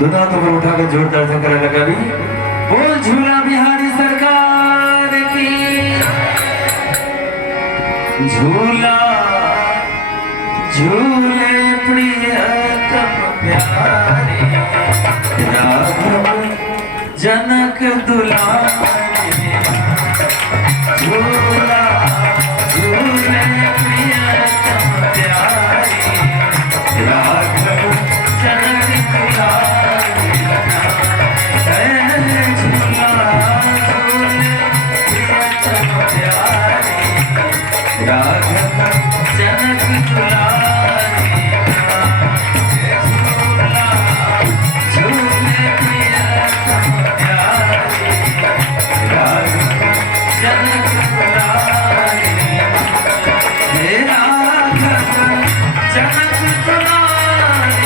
दोनों हाथों पर उठाकर जोरदार से करा लगा भी बोल झूला बिहारी सरकार की। झूला झूले प्रियतम प्यारे राघव जनक दुलारे। झूला झूले प्रियतम प्यारे राघव जनक दुलारे। झूला झूले प्रियतम प्यारे राघव जनक दुलारे। झूला झूले प्रियतम प्यारे राघव जनक दुलारे। हे राघव जनक दुलारे,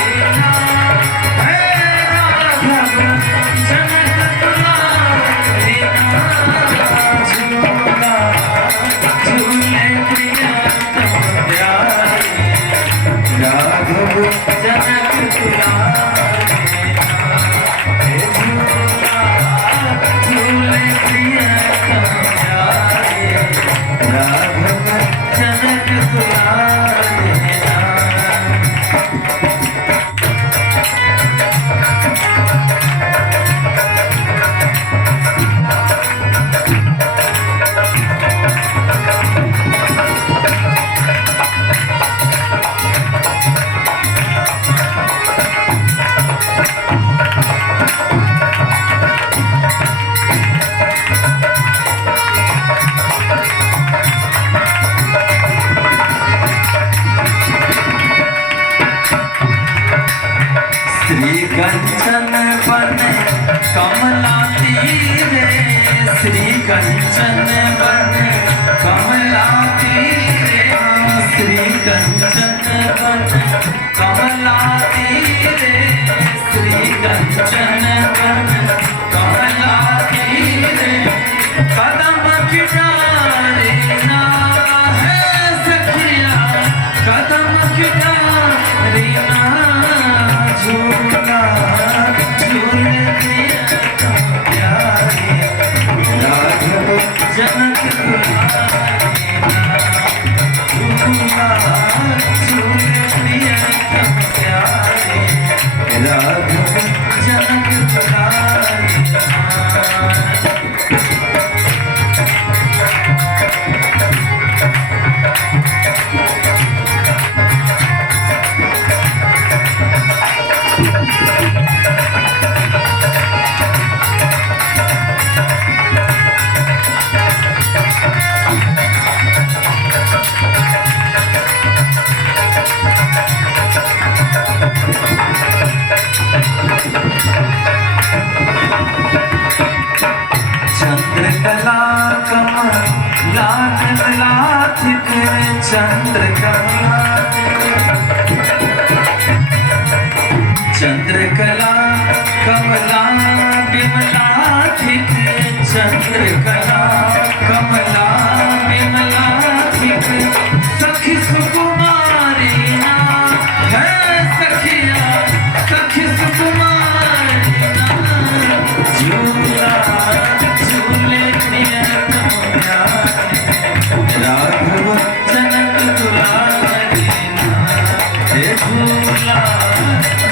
हे राघव जनक दुलारे। झूला झूले प्रियतम प्यारे राघव जनक दुलारे। हे झूला झूले प्रियतम प्यारे राघव जनक दुलारे। श्री कंचन बन कमला तीरे, श्री कंचन बन कमला तीरे। श्री कंचन बन कमला तीरे, श्री कंचन बन कमला तीरे। कदम की डारे ना है सखिया, कदम की डारे ना। झूला झूले प्रियतम प्यारे राघव जनक दुलारे। झूला झूले प्रियतम प्यारे राघव जनक दुलारे। चंद्रकला कमला लाथिक, चंद्रकला चंद्रकला कमला विमलाथिक। चंद्रकला कमला विमलाथिक। सखी सुकुमारी ना है सखिया, सखी सुकुमारी ना। झूला झूले प्रियतम प्यारे राघव जनक दुलारे। हे झूला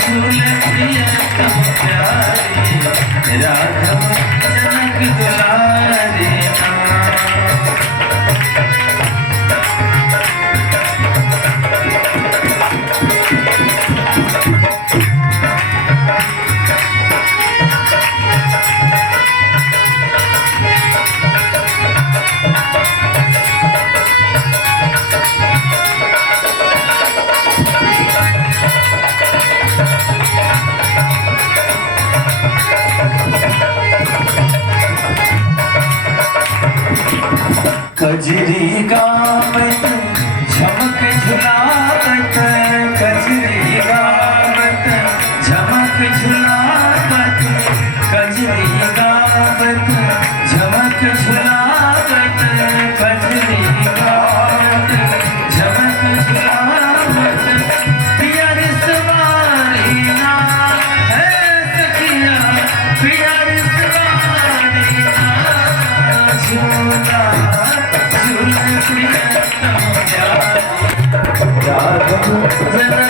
झूले प्रियतम प्यारे राघव जनक दुलारे। झूला झूला प्रियतम प्यारी राघव जन